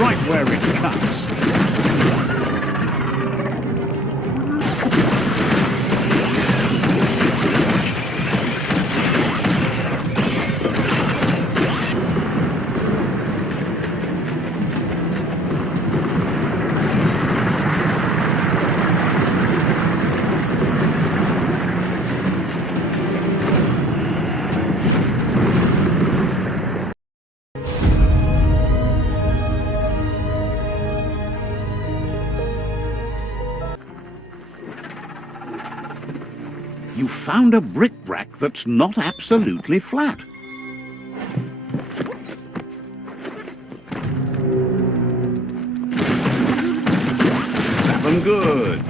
right where it cuts. You found a brick-brack that's not absolutely flat. Tap 'em good.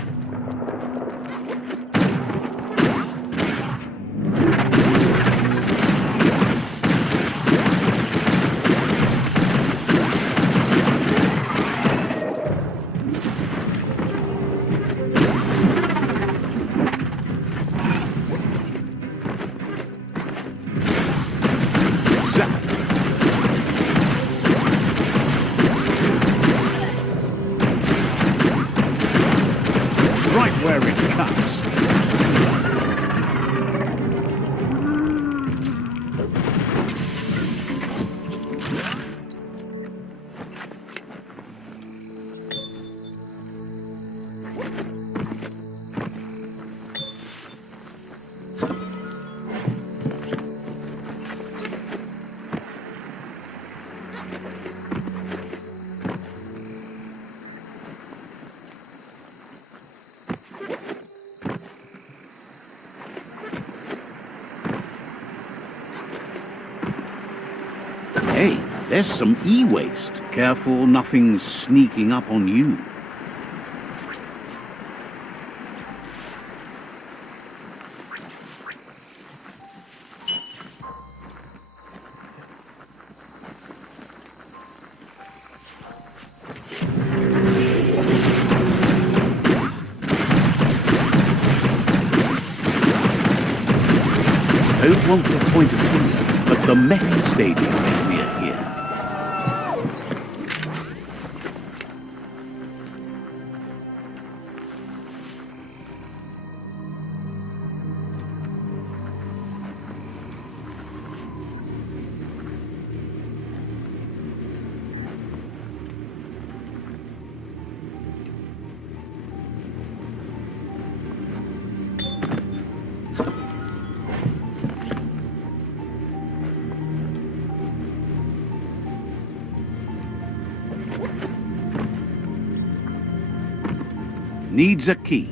Right where it cuts. Hey, there's some e-waste. Careful nothing's sneaking up on you. I don't want to point a finger, but the MEKASTADIUM is near here. Needs a key.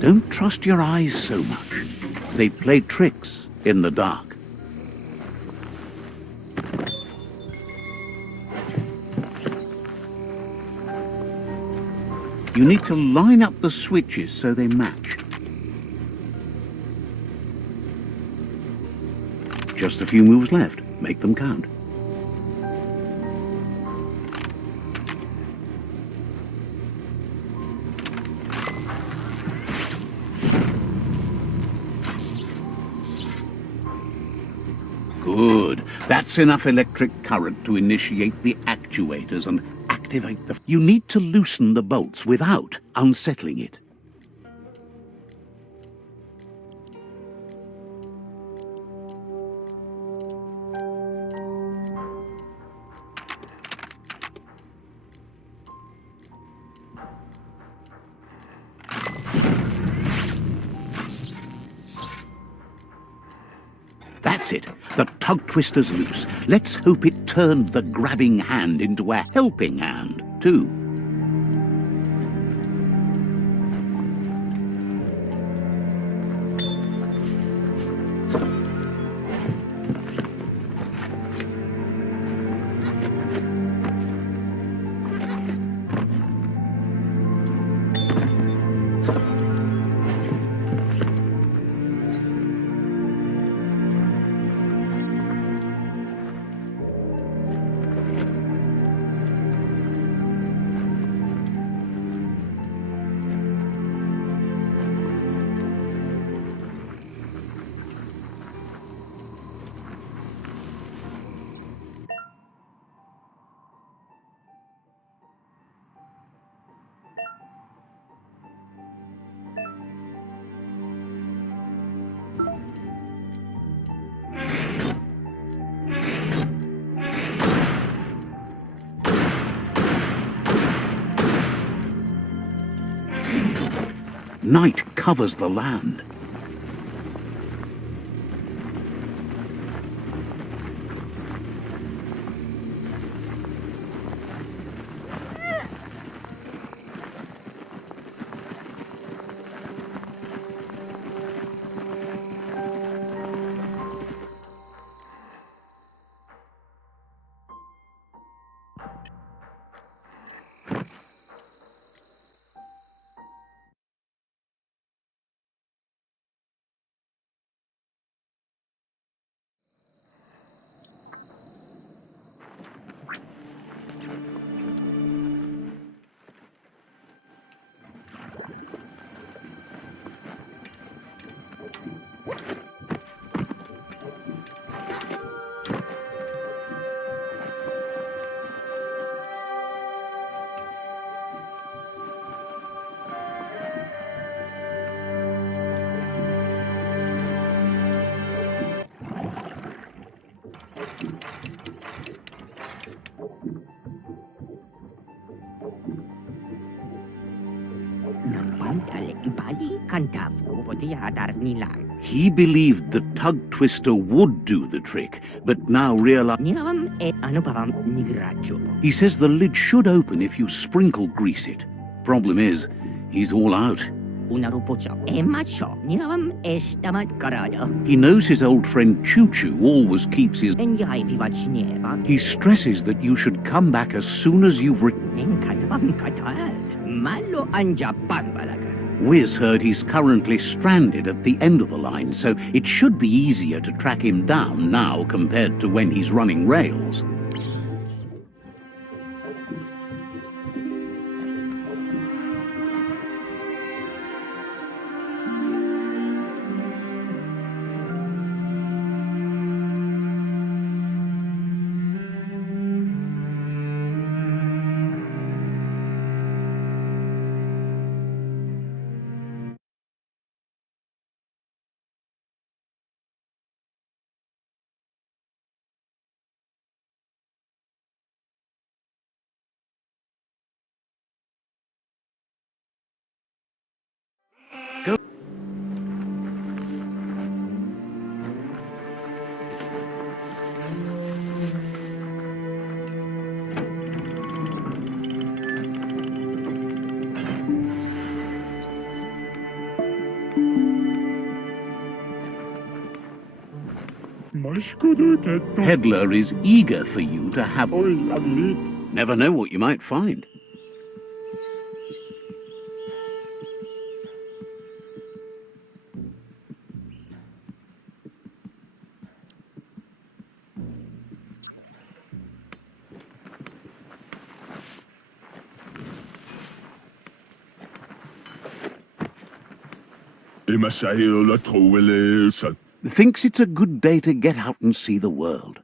Don't trust your eyes so much. They play tricks in the dark. You need to line up the switches so they match. Just a few moves left. Make them count. Good. That's enough electric current to initiate the actuators and activate the... You need to loosen the bolts without unsettling it. That's it. The tug twister's loose. Let's hope it turned the grabbing hand into a helping hand, too. Night covers the land. He believed the tug twister would do the trick, but now realizes... He says the lid should open if you sprinkle grease it. Problem is, he's all out. He knows his old friend CHUGDEPOT always keeps his... He stresses that you should come back as soon as you've written... Wiz heard he's currently stranded at the end of the line, so it should be easier to track him down now compared to when he's running rails. Peddler is eager for you to have... Never know what you might find. Thinks it's a good day to get out and see the world.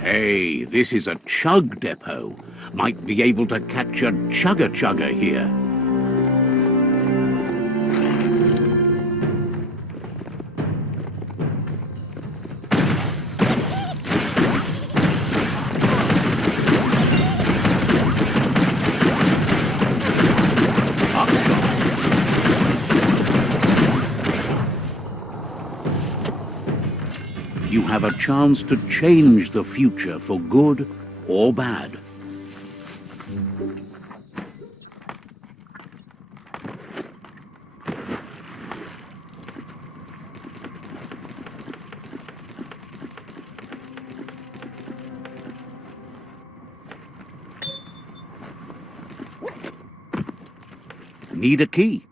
Hey, this is a chug depot. Might be able to catch a chugger here. You have a chance to change the future for good or bad. Need a key?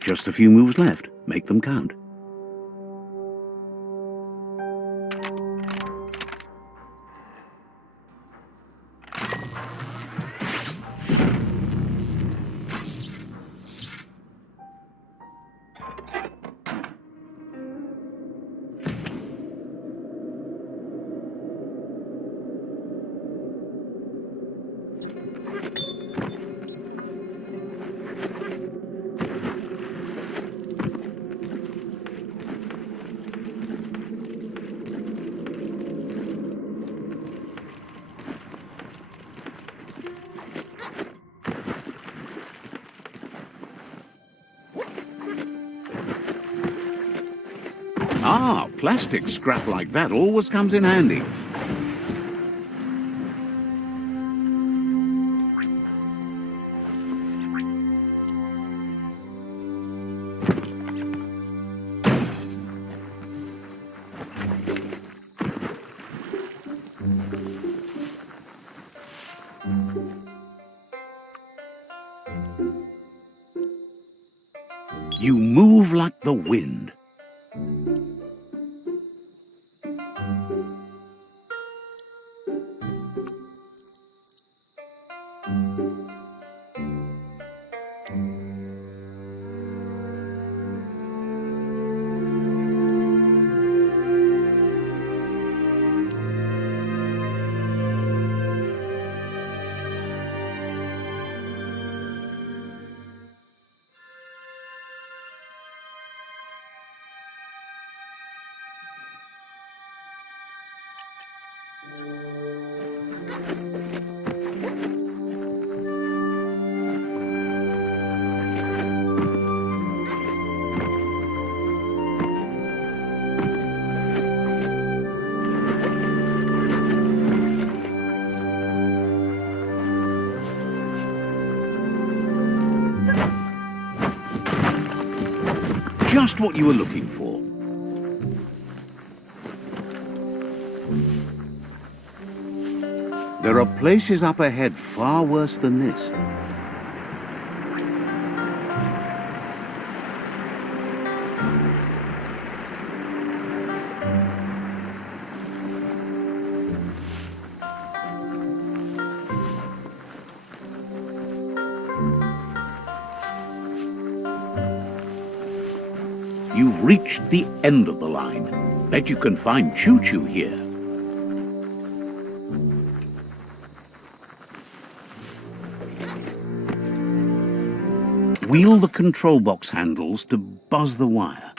Just a few moves left. Make them count. Ah, plastic scrap like that always comes in handy. You move like the wind. Just what you were looking for. There are places up ahead far worse than this. You've reached the end of the line. Bet you can find CHUGDEPOT here. Wheel the control box handles to buzz the wire.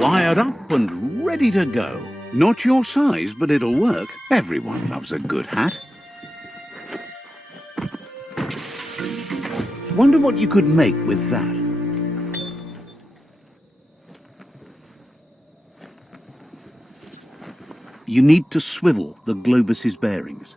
Wired up and ready to go. Not your size, but it'll work. Everyone loves a good hat. Wonder what you could make with that. You need to swivel the globus's bearings.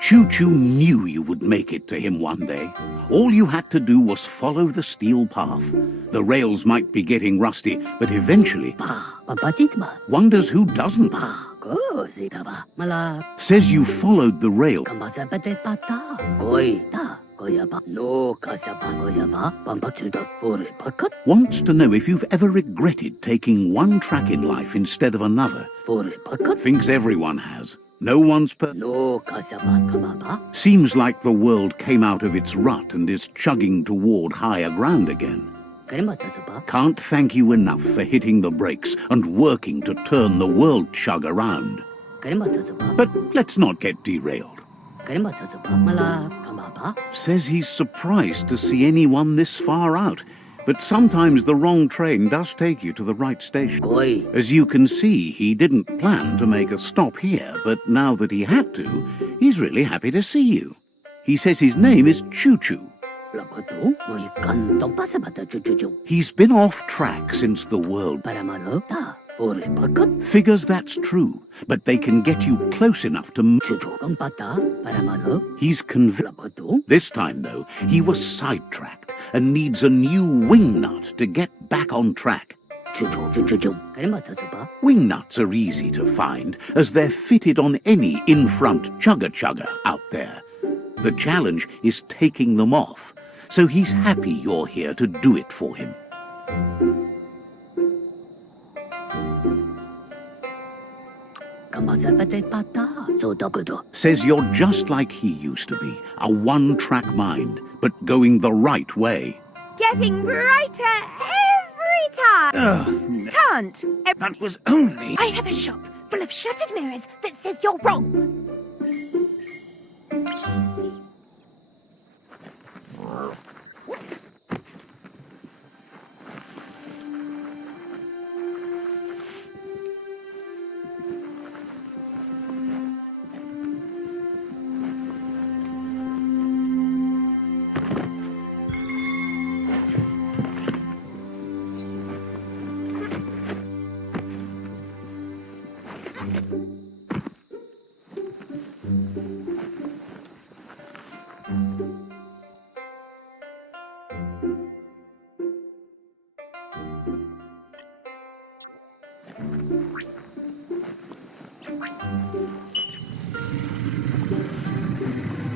Choo-Choo knew you would make it to him one day. All you had to do was follow the steel path. The rails might be getting rusty, but eventually... Wonders who doesn't. Says you followed the rail. Wants to know if you've ever regretted taking one track in life instead of another. Thinks everyone has. No one's Seems like the world came out of its rut and is chugging toward higher ground again. Can't thank you enough for hitting the brakes and working to turn the world chug around. But let's not get derailed. Says he's surprised to see anyone this far out, but sometimes the wrong train does take you to the right station. As you can see, he didn't plan to make a stop here, but now that he had to, he's really happy to see you. He says his name is Choo-Choo. He's been off track since the world. Figures that's true, but they can get you close enough to... He's convinced. This time, though, he was sidetracked and needs a new wingnut to get back on track. Wingnuts are easy to find, as they're fitted on any in-front chugger out there. The challenge is taking them off, so he's happy you're here to do it for him. Says you're just like he used to be, a one-track mind, but going the right way. Getting brighter every time. No. Can't. That was only... I have a shop full of shattered mirrors that says you're wrong.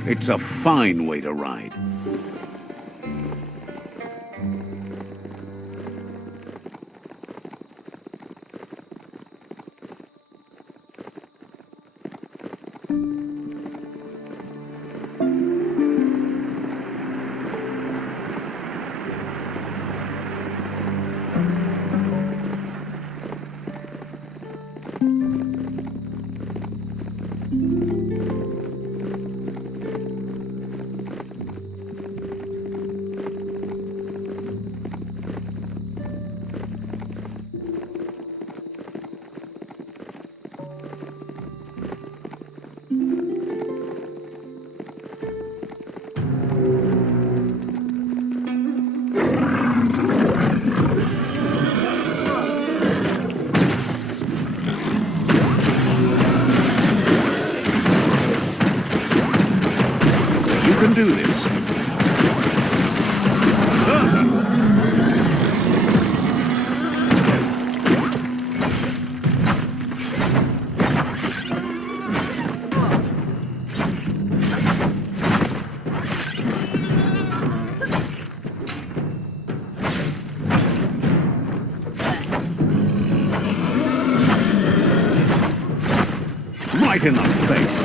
It's a fine way to ride. You can do this. Right in the face.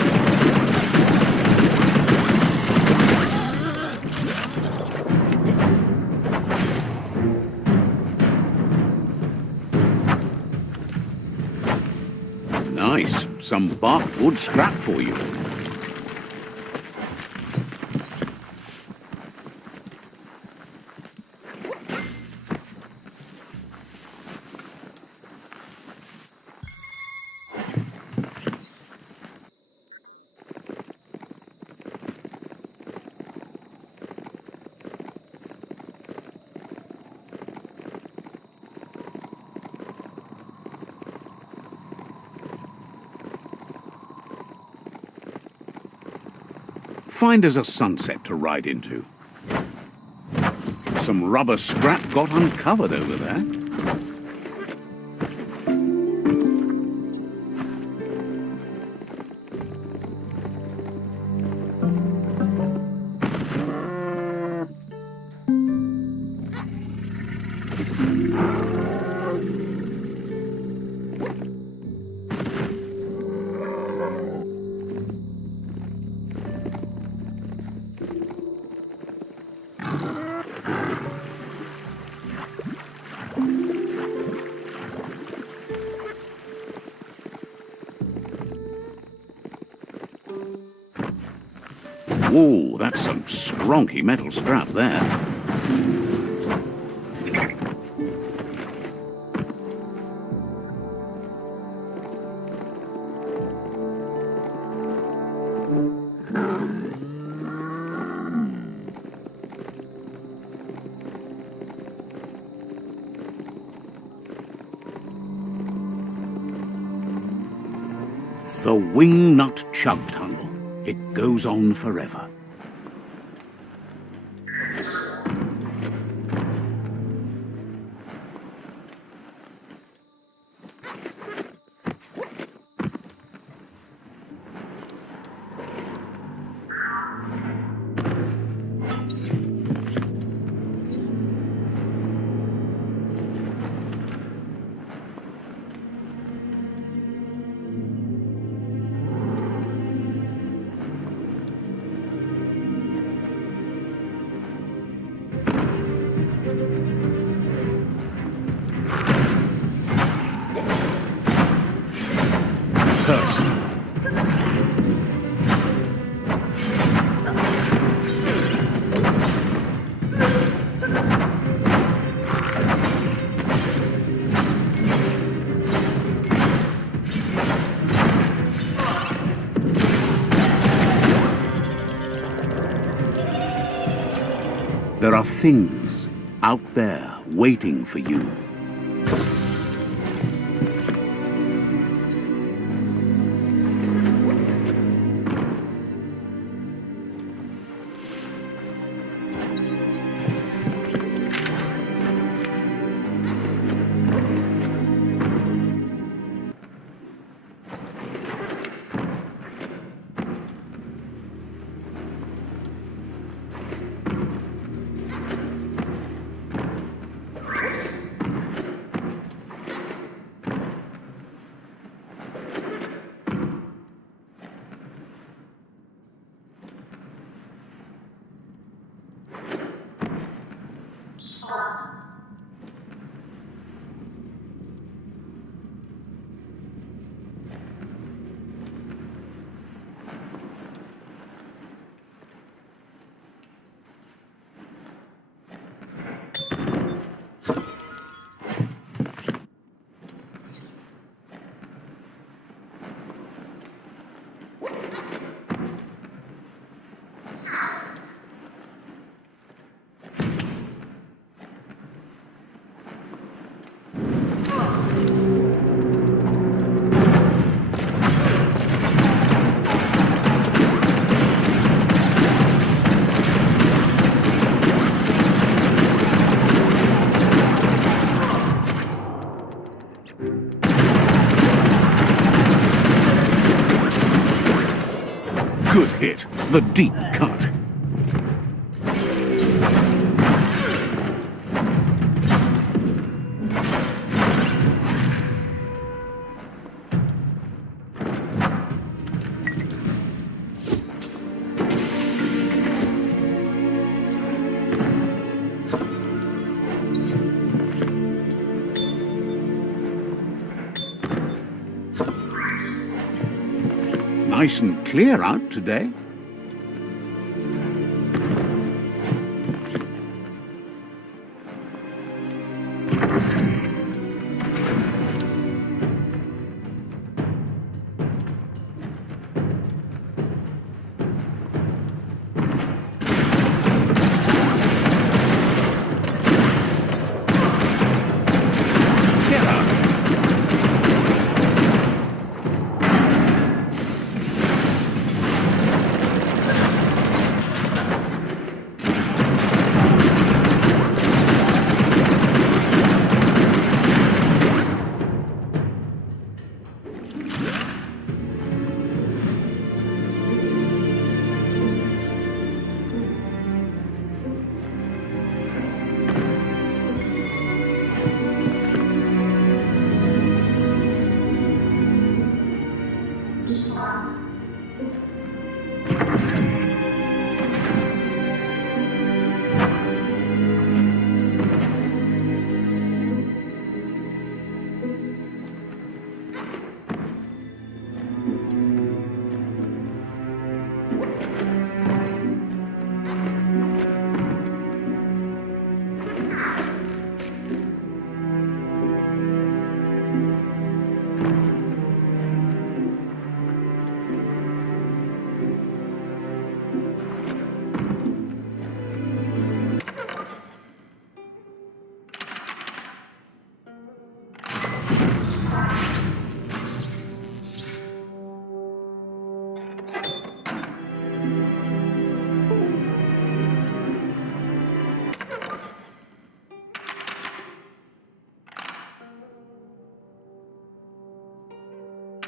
Nice. Some barked wood scrap for you. Find us a sunset to ride into. Some rubber scrap got uncovered over there. Whoa, that's some skronky metal scrap there. The WINGNUT Chug Tunnel. It goes on forever. There are things out there waiting for you. Good hit. The deep cut. Nice and clear out today.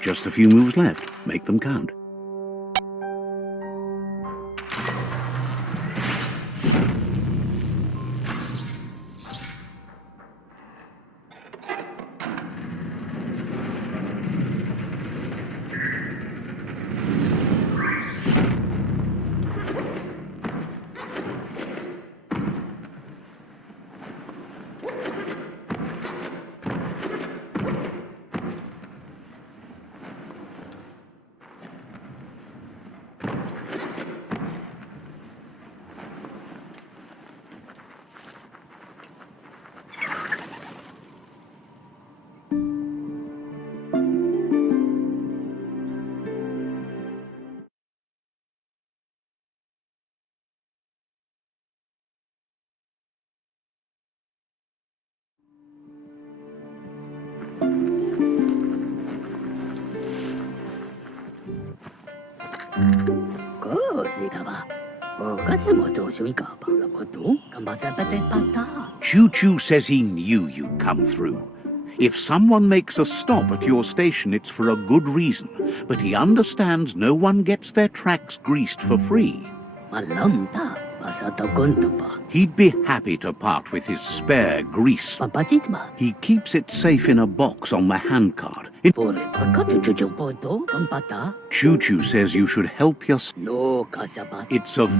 Just a few moves left. Make them count. Choo-Choo says he knew you'd come through. If someone makes a stop at your station, it's for a good reason, but he understands no one gets their tracks greased for free. He'd be happy to part with his spare grease. He keeps it safe in a box on the handcart. Choo-Choo says you should help yourself. It's of...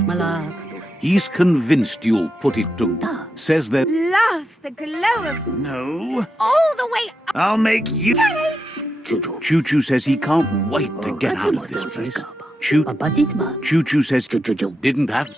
He's convinced you'll put it to... Says that... Love the glow of... No. all the way up. I'll make you... Too late. Choo-Choo says he can't wait to get out of this place. Choo-Choo says... Didn't have...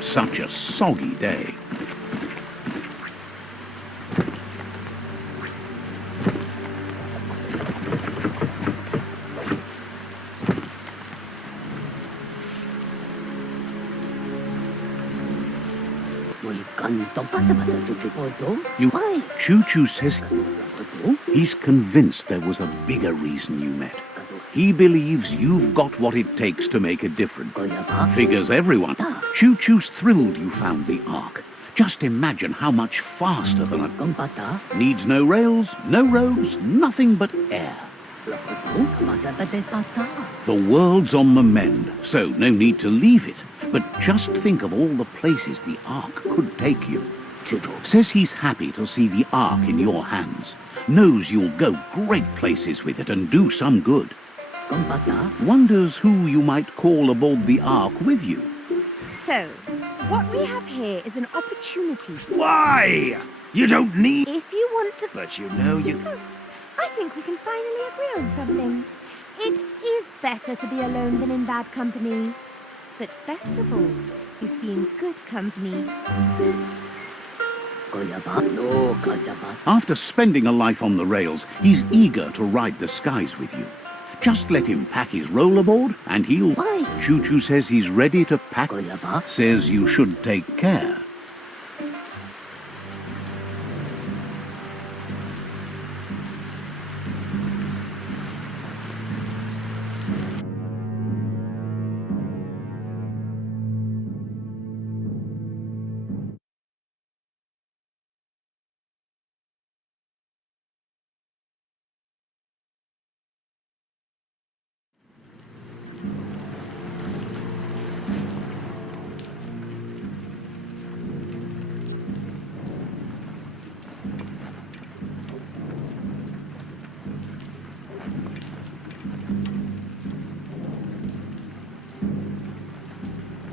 Such a soggy day. Choo-Choo says he's convinced there was a bigger reason you met. He believes you've got what it takes to make a difference. Figures everyone. Choo-Choo's thrilled you found the Ark. Just imagine how much faster than a... Needs no rails, no roads, nothing but air. The world's on the mend, so no need to leave it. But just think of all the places the Ark could take you. Says he's happy to see the Ark in your hands. Knows you'll go great places with it and do some good. Wonders who you might call aboard the Ark with you. So, what we have here is an opportunity. Why? You don't need... If you want to... But you know you... I think we can finally agree on something. It is better to be alone than in bad company. But best of all is being good company. After spending a life on the rails, he's eager to ride the skies with you. Just let him pack his rollerboard and he'll... Choo-Choo says he's ready to pack... Says you should take care.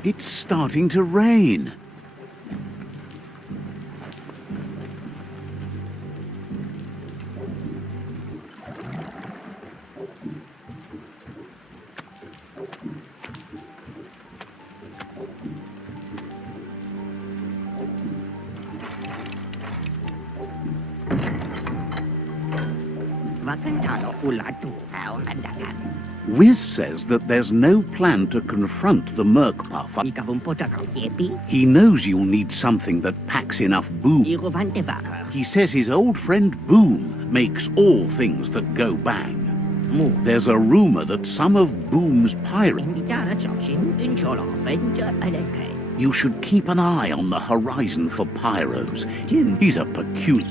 It's starting to rain. Wiz says that there's no plan to confront the Murk puffer. He knows you'll need something that packs enough boom. He says his old friend Boom makes all things that go bang. There's a rumor that some of Boom's pirates... You should keep an eye on the horizon for pyros. He's a peculiar...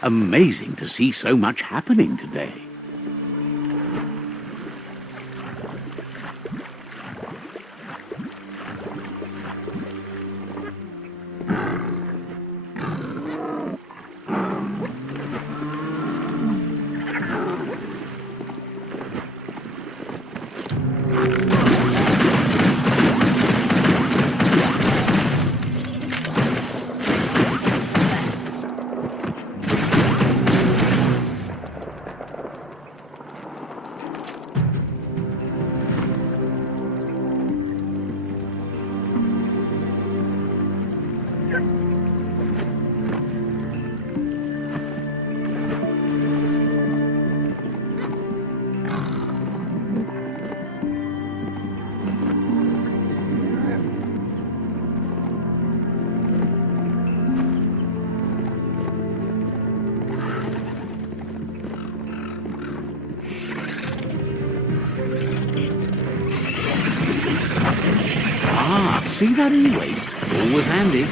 Amazing to see so much happening today. See that e-waste? Always handy.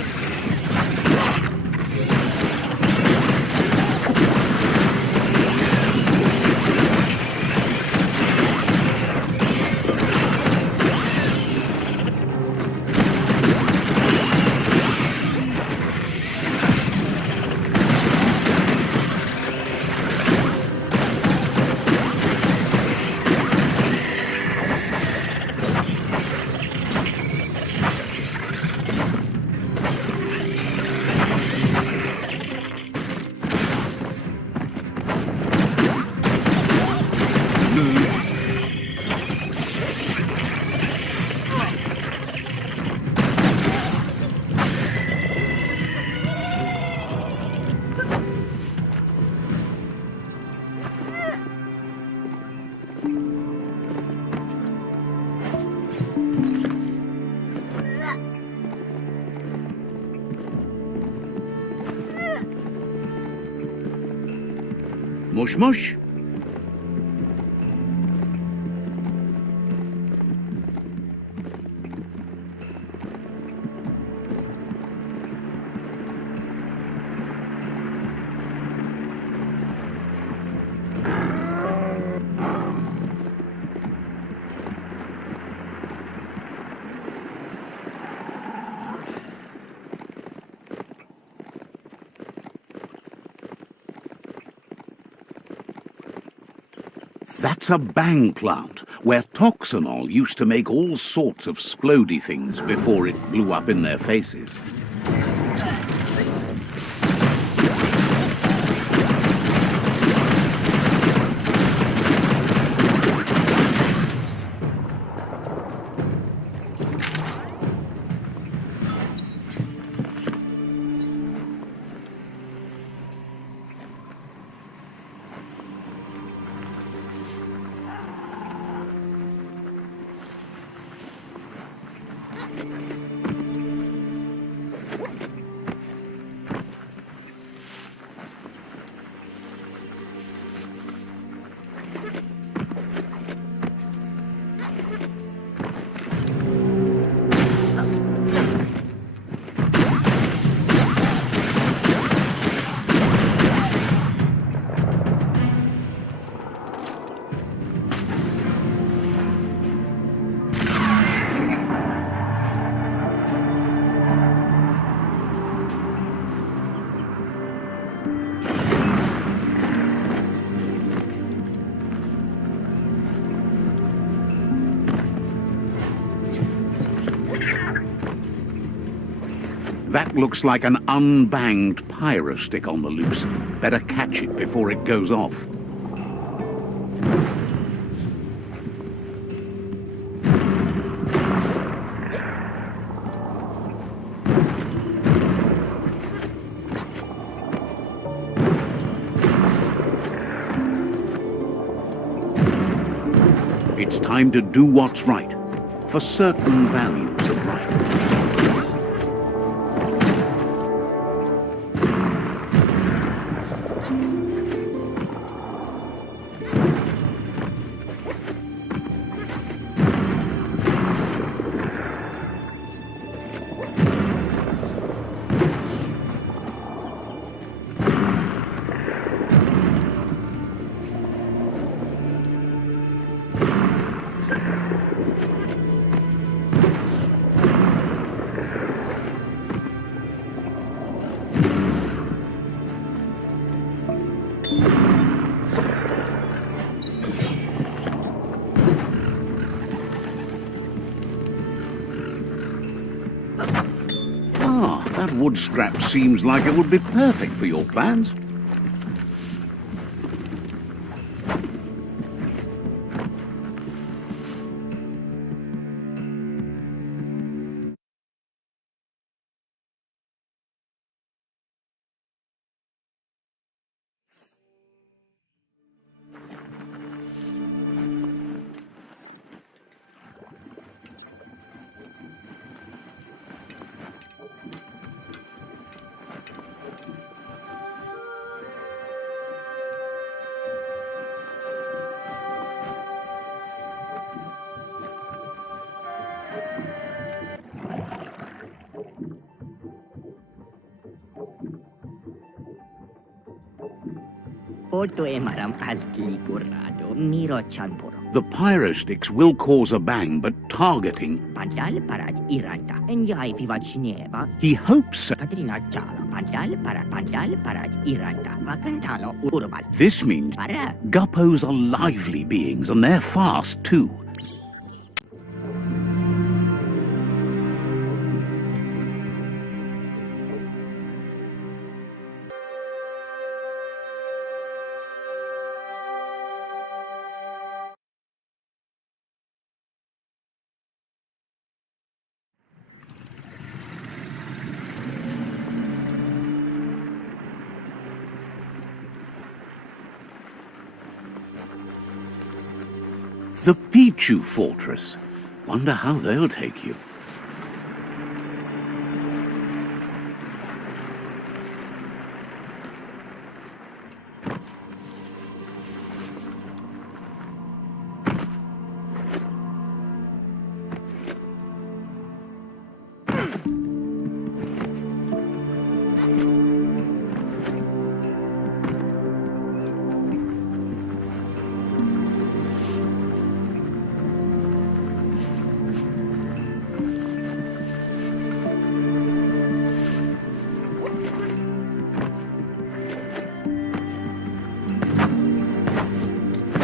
Mush mush. That's a bang plant, where toxanol used to make all sorts of splody things before it blew up in their faces. That looks like an unbanged pyro stick on the loose. Better catch it before it goes off. It's time to do what's right, for certain values of right. That wood scrap seems like it would be perfect for your plans. The pyro sticks will cause a bang, but targeting... He hopes so. This means Guppos are lively beings, and they're fast too. The PICHU fortress. Wonder how they'll take you.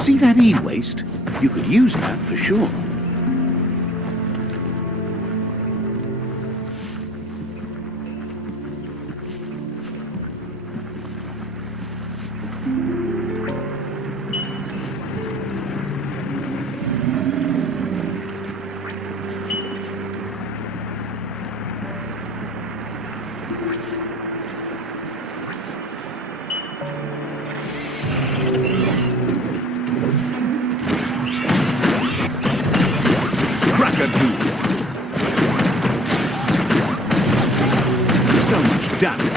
See that e-waste? You could use that for sure. So much damage.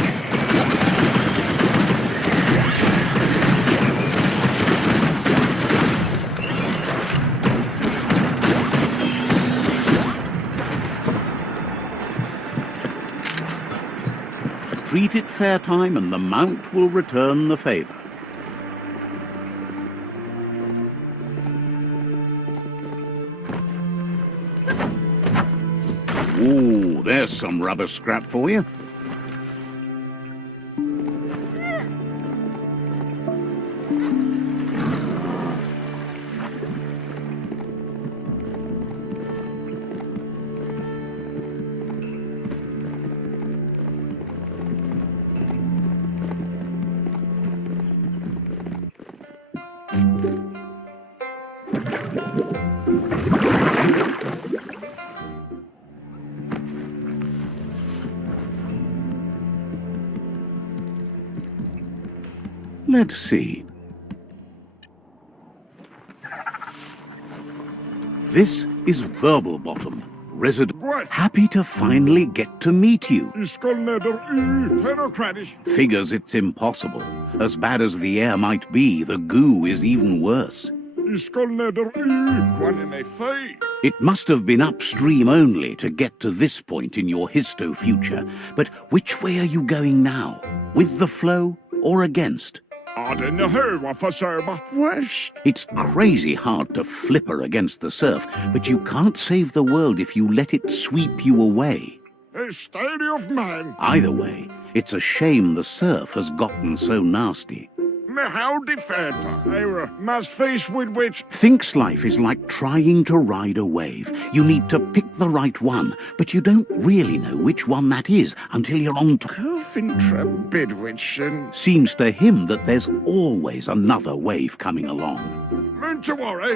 Treat it fair time and the mount will return the favor. Ooh, there's some rubber scrap for you. Let's see. This is Burblebottom, resident. Happy to finally get to meet you. Figures it's impossible. As bad as the air might be, the goo is even worse. It must have been upstream only to get to this point in your histo-future. But which way are you going now? With the flow or against? It's crazy hard to flipper against the surf, but you can't save the world if you let it sweep you away. Either way, it's a shame the surf has gotten so nasty. Thinks life is like trying to ride a wave. You need to pick the right one, but you don't really know which one that is until you're on top. Seems to him that there's always another wave coming along.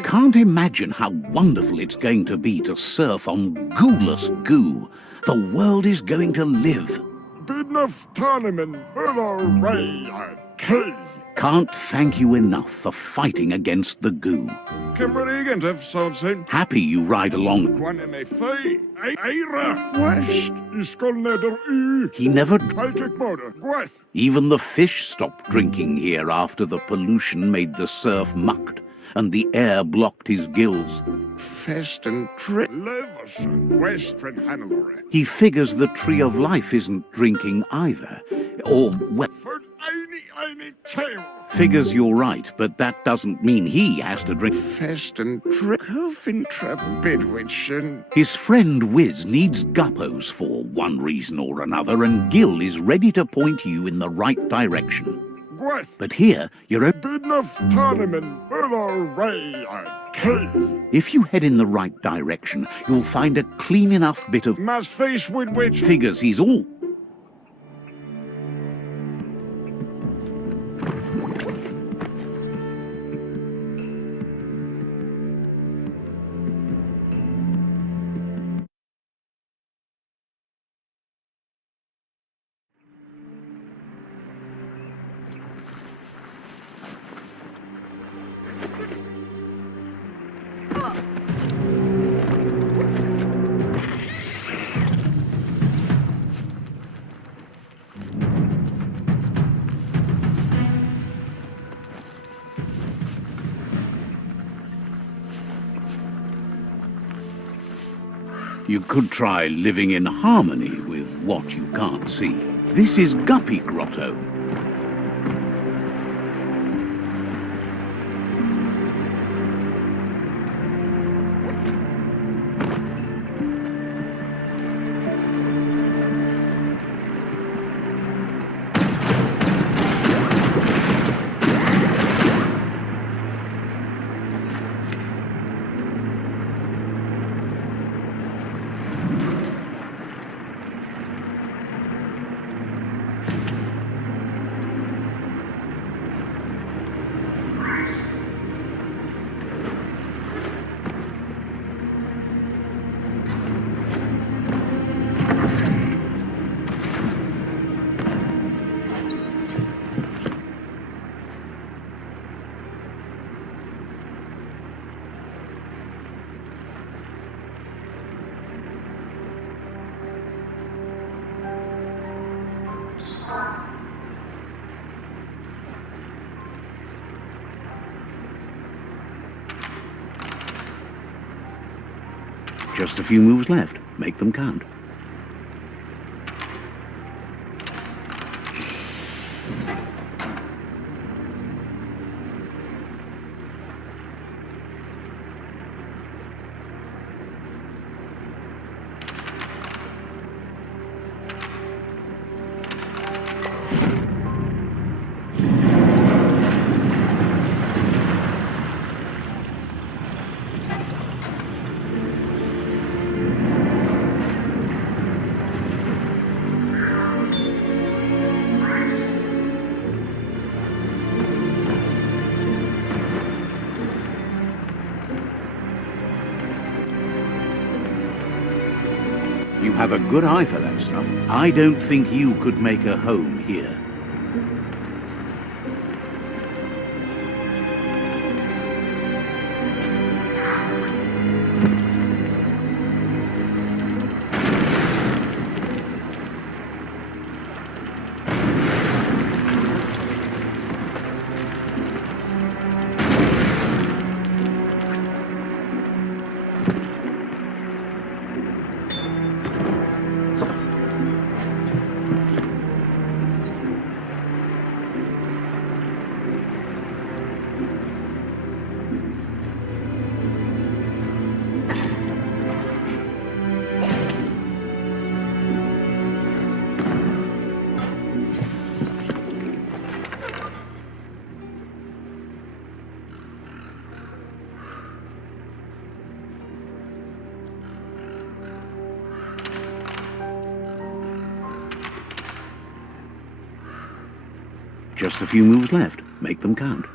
Can't imagine how wonderful it's going to be to surf on gooless goo. The world is going to live. Can't thank you enough for fighting against the goo. Happy you ride along. He never... Even the fish stopped drinking here after the pollution made the surf mucked and the air blocked his gills. He figures the Tree of Life isn't drinking either. Or, well... Figures you're right, but that doesn't mean he has to drink. His friend Wiz needs guppos for one reason or another, and Gil is ready to point you in the right direction. But here, you're If you head in the right direction, you'll find a clean enough bit of... Figures he's all... You could try living in harmony with what you can't see. This is Guppy Grotto. Just a few moves left. Make them count. You have a good eye for that stuff. I don't think you could make a home here. Just a few moves left. Make them count.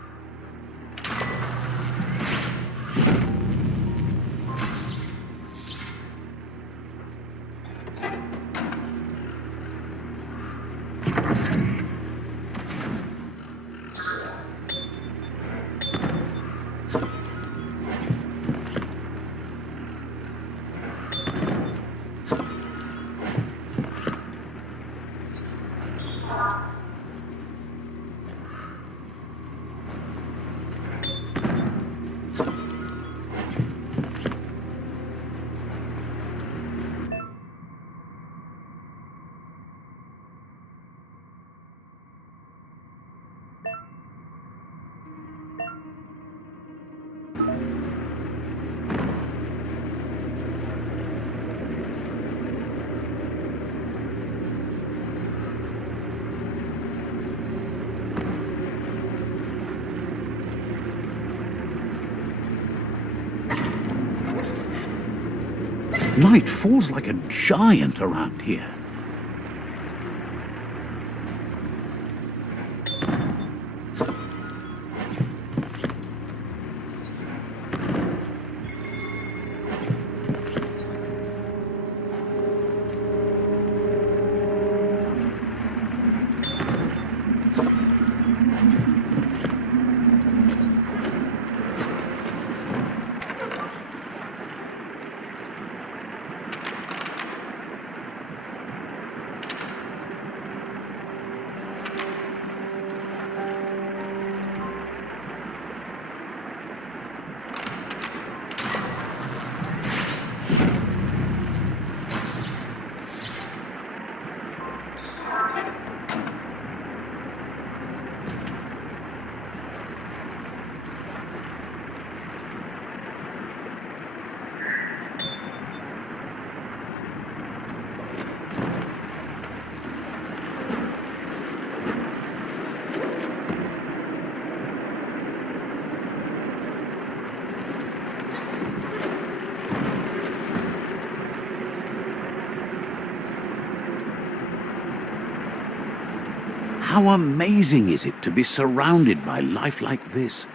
Night falls like a giant around here. How amazing is it to be surrounded by life like this?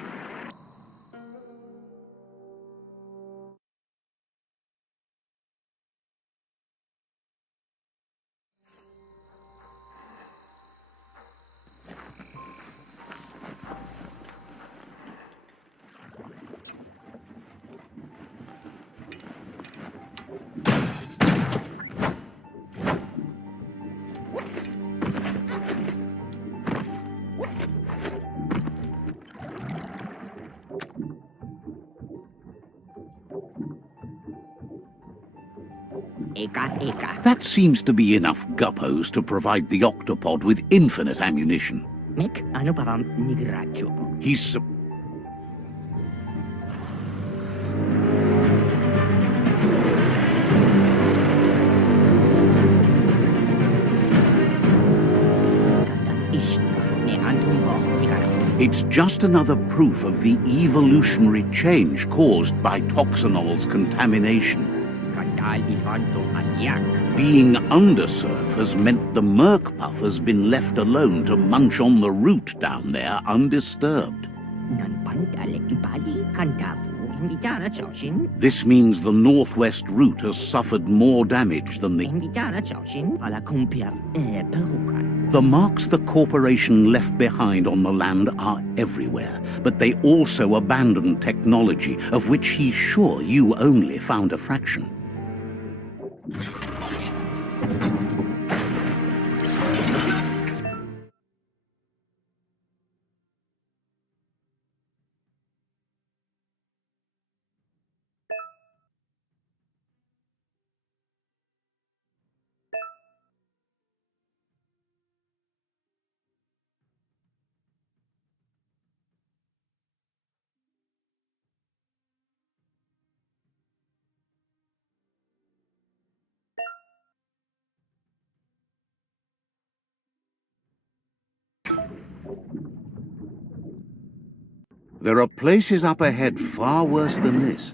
That seems to be enough guppos to provide the octopod with infinite ammunition. He's It's just another proof of the evolutionary change caused by Toxanol's contamination. Being undersurf has meant the Murk puff has been left alone to munch on the root down there undisturbed. This means the northwest route has suffered more damage than the marks the corporation left behind on the land are everywhere, but they also abandoned technology of which he's sure you only found a fraction. There are places up ahead far worse than this.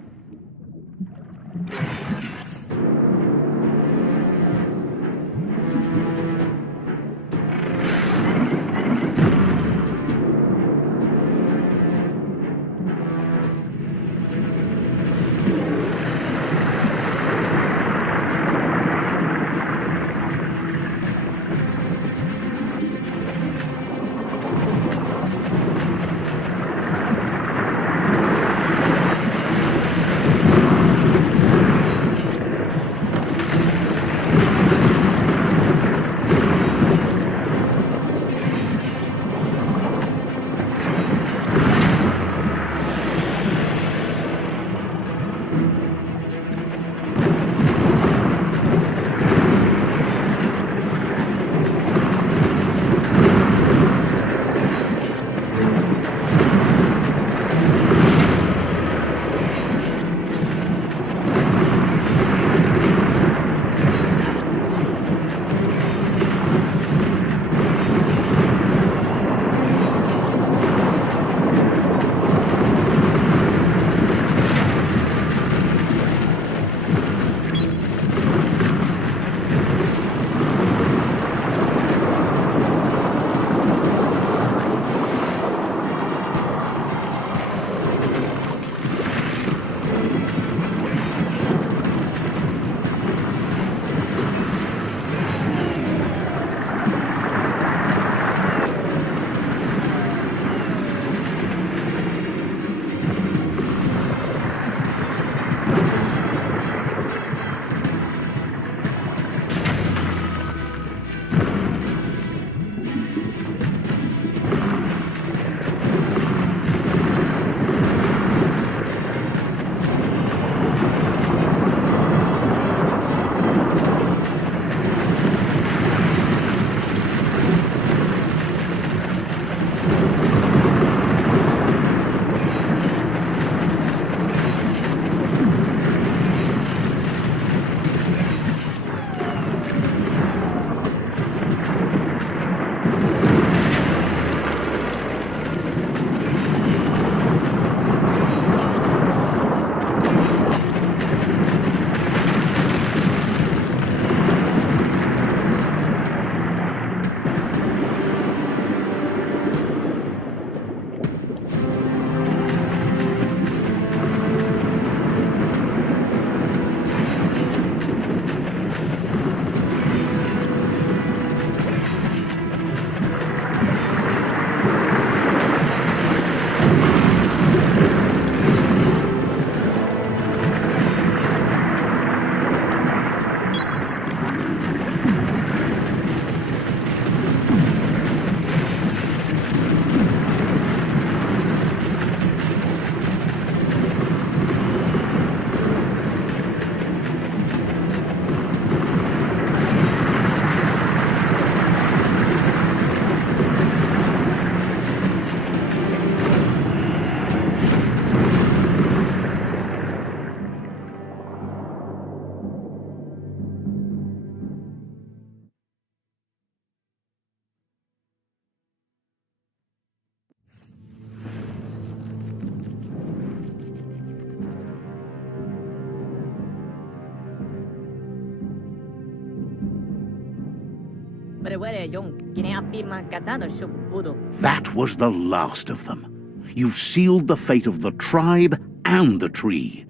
That was the last of them. You've sealed the fate of the tribe and the tree.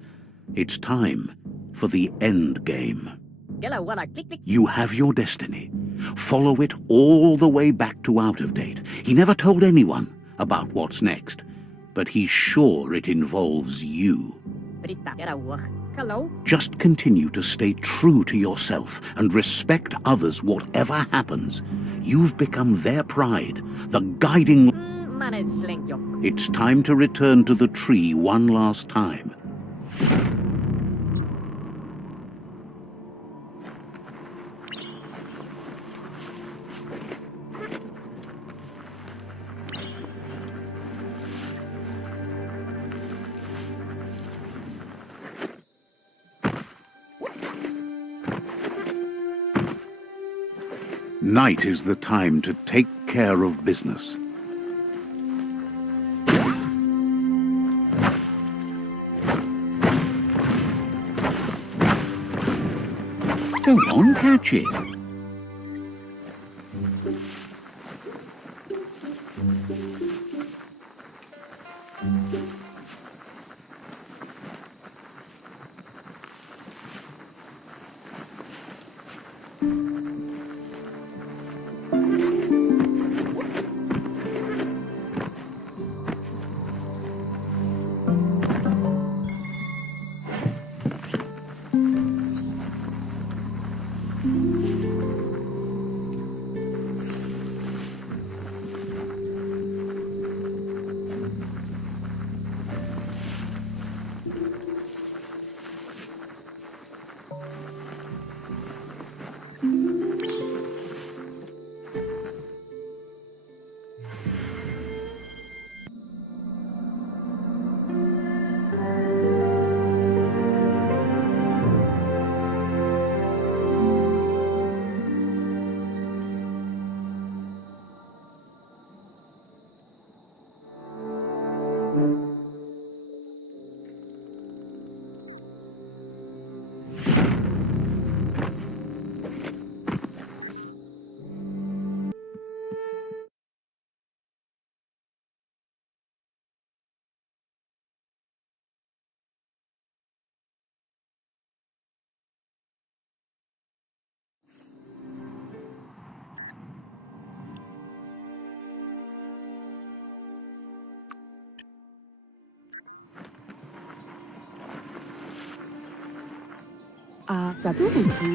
It's time for the end game. You have your destiny. Follow it all the way back to Out of Date. He never told anyone about what's next, but he's sure it involves you. Just continue to stay true to yourself and respect others whatever happens. You've become their pride, the guiding... It's time to return to the tree one last time. Night is the time to take care of business. Go on, catch it.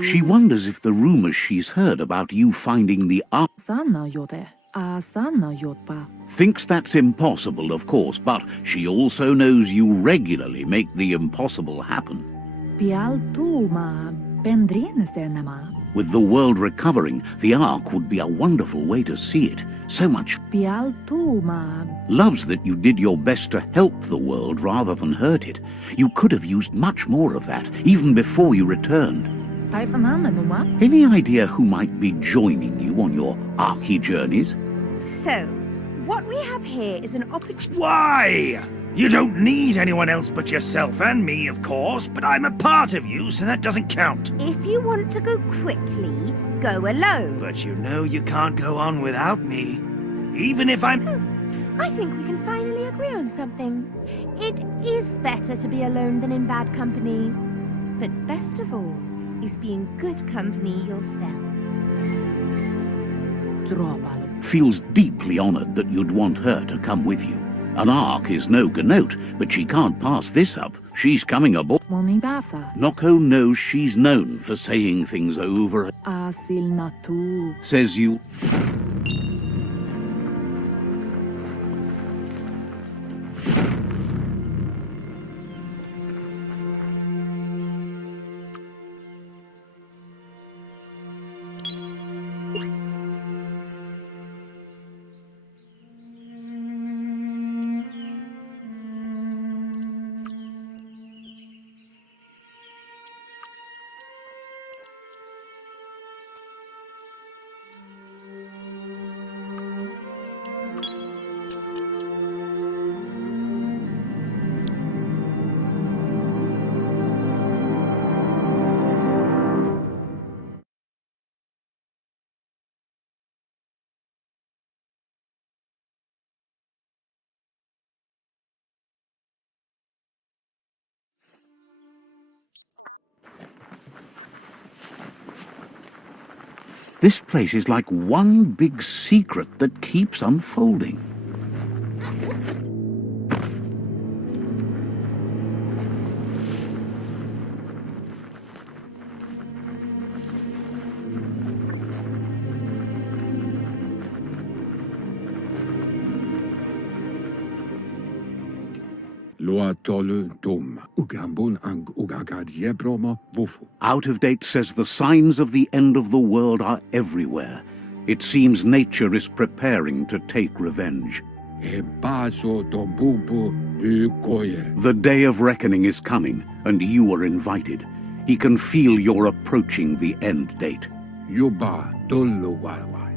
She wonders if the rumors she's heard about you finding the ark... Thinks that's impossible, of course, but she also knows you regularly make the impossible happen. With the world recovering, the Ark would be a wonderful way to see it. So much... Loves that you did your best to help the world rather than hurt it. You could have used much more of that, even before you returned. Any idea who might be joining you on your Arky journeys? So, what we have here is an opportunity... Why? You don't need anyone else but yourself and me, of course, but I'm a part of you, so that doesn't count. If you want to go quickly, go alone. But you know you can't go on without me. Even if I'm... I think we can finally agree on something. It is better to be alone than in bad company. But best of all is being good company yourself. Feels deeply honored that you'd want her to come with you. An Ark is no GNOT, but she can't pass this up. She's coming aboard. Noko knows she's known for saying things over. Says you... This place is like one big secret that keeps unfolding. Out of Date says the signs of the end of the world are everywhere. It seems nature is preparing to take revenge. The day of reckoning is coming, and you are invited. He can feel you're approaching the end date.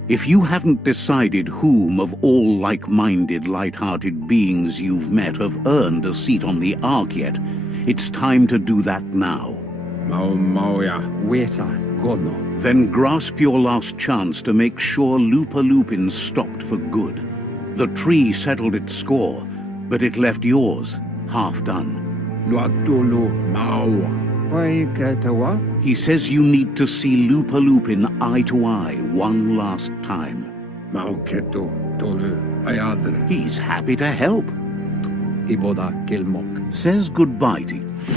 If you haven't decided whom of all like-minded, light-hearted beings you've met have earned a seat on the Ark yet, it's time to do that now. Then grasp your last chance to make sure Lupa Lupin stopped for good. The tree settled its score, but it left yours half done. He says you need to see Lupa Lupin eye to eye one last time. He's happy to help. Says goodbye to you.